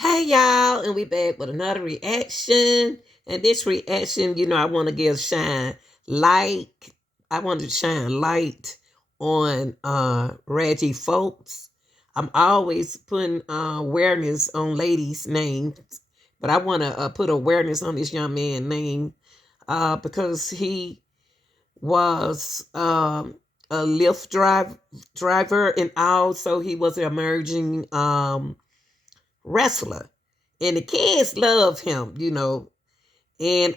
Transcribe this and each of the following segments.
Hey y'all, and we back with another reaction. And this reaction, I want to give shine light. I want to shine light on Reggie folks. I'm always putting awareness on ladies' names, but I want to put awareness on this young man's name because he was a driver, and also he was an emerging wrestler. And the kids love him. And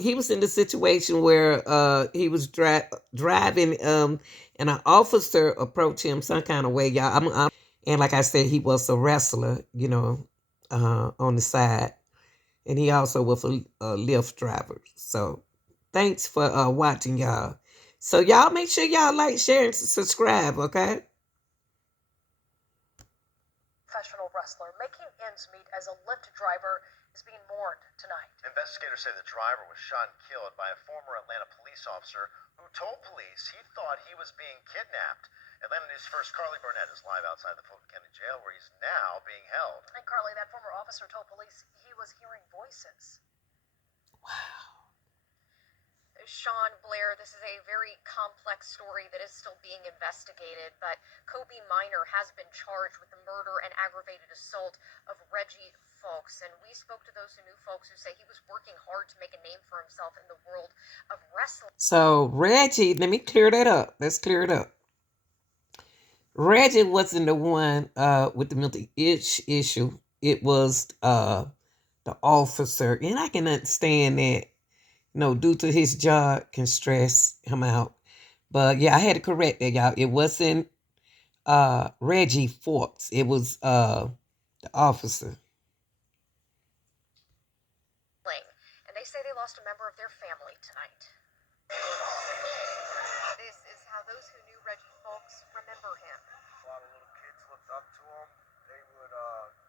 he was in the situation where he was driving, and an officer approached him some kind of way, y'all. And like I said, he was a wrestler, on the side. And he also was a Lyft driver. So thanks for watching, y'all. So y'all make sure y'all like, share, and subscribe, okay? Professional wrestler making ends meet as a Lyft driver is being mourned tonight. Investigators say the driver was shot and killed by a former Atlanta police officer who told police he thought he was being kidnapped. Atlanta News' first Carly Burnett is live outside the Fulton County Jail, where he's now being held. And Carly, that former officer told police he was hearing voices. Wow. Sean Blair, this is a very complex story that is still being investigated, but Kobe Minor has been charged with the murder and aggravated assault of Reggie Folks. And we spoke to those who knew Folks, who say he was working hard to make a name for himself in the world of wrestling. So Reggie, let me clear that up. Let's clear it up. Reggie wasn't the one with the mental issue. It was the officer. And I can understand that, due to his job can stress him out. But yeah, I had to correct that, y'all. It wasn't Reggie Fox. It was the officer. And they say they lost a member of their family tonight. This is how those who knew Reggie Folks remember him. A lot of little kids looked up to him. They would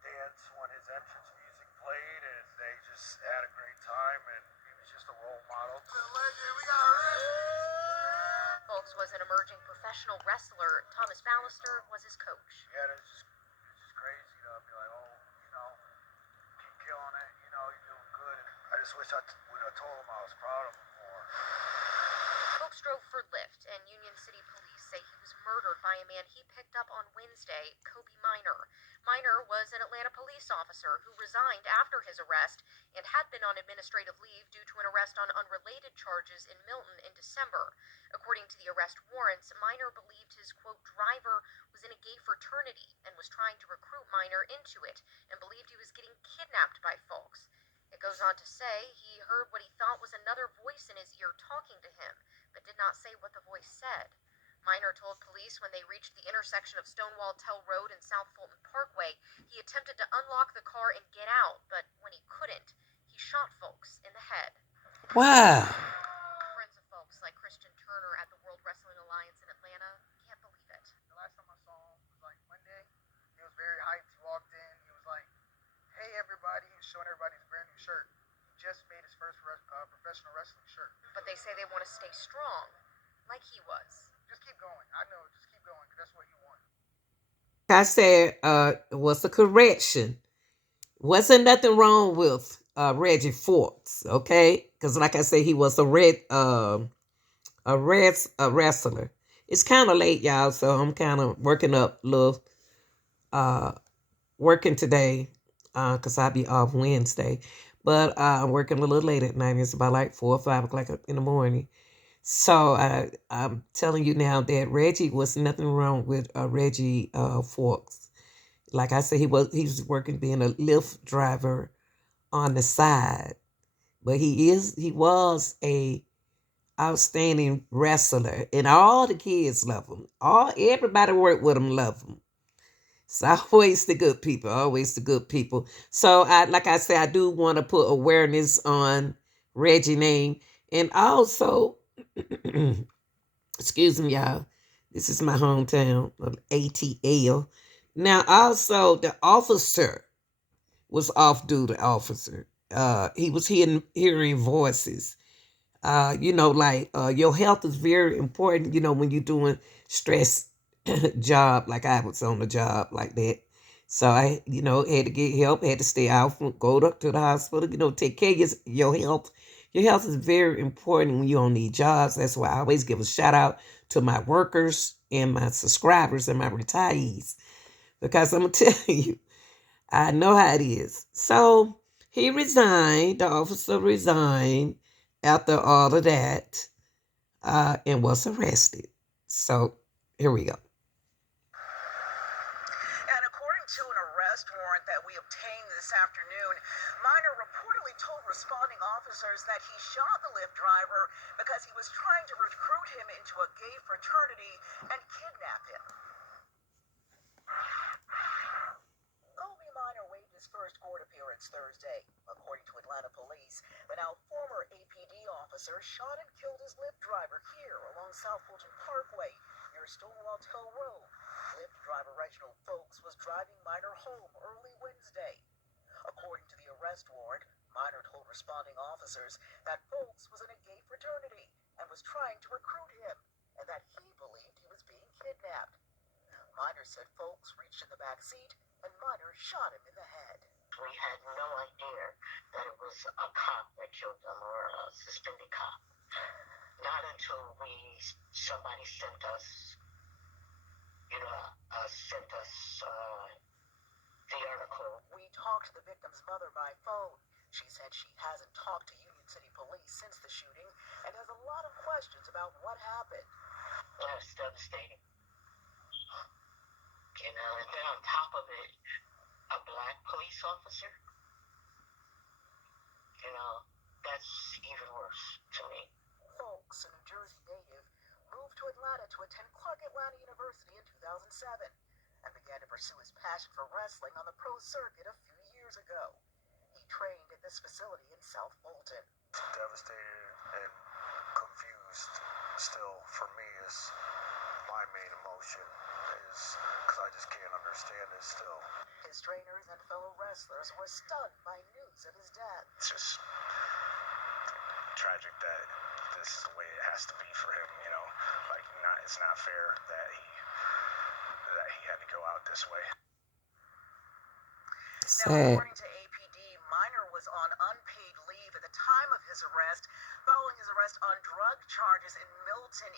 dance when his entrance music played, and they just had a great time, and he was just a role model. Folks was an emerging professional wrestler. Thomas Ballister was his coach. Yeah, it's just crazy to be like, keep killing it, you're doing good. I just wish I would have told him I was proud of him more. Folks drove for Lyft, and Union City police say he was murdered by a man he picked up on Wednesday, Kobe Minor. Minor was an Atlanta police officer who resigned after his arrest and had been on administrative leave due to an arrest on unrelated charges in Milton in December. According to the arrest warrants, Minor believed his, quote, driver was in a gay fraternity and was trying to recruit Minor into it, and believed he was getting kidnapped by Folks. It goes on to say he heard what he thought was another voice in his ear talking to him, but did not say what the voice said. Minor told police when they reached the intersection of Stonewall Tell Road and South Fulton Parkway, he attempted to unlock the car and get out, but when he couldn't, he shot Folks in the head. Wow. Friends of Folks like Christian Turner at the World Wrestling Alliance in Atlanta can't believe it. The last time I saw him was like Monday. He was very hyped. He walked in. He was like, "Hey everybody!" He was showing everybody his brand new shirt. He just made his first professional wrestling shirt. But they say they want to stay strong, like he was. Just keep going. I know. Just keep going, because that's what you want. I said, was a correction. Wasn't nothing wrong with Reggie Fox, okay? Because like I said, he was a wrestler. It's kind of late, y'all, so I'm kind of working up a little, working today, because I'll be off Wednesday. But I'm working a little late at night. It's about like 4 or 5 o'clock in the morning. So I'm telling you now that Reggie was nothing wrong with Reggie Fox. Like I said, he was working being a Lyft driver on the side, but he was a outstanding wrestler, and all the kids love him. Everybody work with him love him. It's always the good people, always the good people. So like I said, I do want to put awareness on Reggie's name, and also. Excuse me, y'all. This is my hometown of ATL. Now, also, the officer was off duty. Officer, he was hearing voices. Your health is very important. When you're doing stress job, like I was on a job like that. So I, had to get help, had to stay out, go to the hospital, take care of your health. Your health is very important when you're on these jobs. That's why I always give a shout out to my workers and my subscribers and my retirees. Because I'm going to tell you, I know how it is. So he resigned, the officer resigned after all of that, and was arrested. So here we go. And according to an arrest warrant that we obtained this afternoon, Minor reportedly told responding officers that he shot the Lyft driver because he was trying to recruit him into a gay fraternity and kidnap him. Kobe Minor waived his first court appearance Thursday. According to Atlanta police, the now former APD officer shot and killed his Lyft driver here along South Fulton Parkway near Stonewall Tow Road. Lyft driver Reginald Folks was driving Minor home early Wednesday. According to the arrest warrant, Minor told responding officers that Folks was in a gay fraternity and was trying to recruit him, and that he believed he was being kidnapped. Minor said Folks reached in the back seat and Minor shot him in the head. We had no idea that it was a cop that killed them or a suspended cop. Not until somebody sent us, the article. We talked to the victim's mother by phone. She said she hasn't talked to Union City Police since the shooting and has a lot of questions about what happened. That's devastating. And then on top of it, a black police officer, that's even worse to me. Folks, a New Jersey native, moved to Atlanta to attend Clark Atlanta University in 2007 and began to pursue his passion for wrestling on the pro circuit a few years ago. He trained at this facility in South Fulton. Devastated and confused still for me is my main emotion, is because I just can't understand it still. His trainers and fellow wrestlers were stunned by news of his death. It's just tragic that this is the way it has to be for him, it's not fair that he had to go out this way. Now, according to APD, Minor was on unpaid leave at the time of his arrest, following his arrest on drug charges in Milton.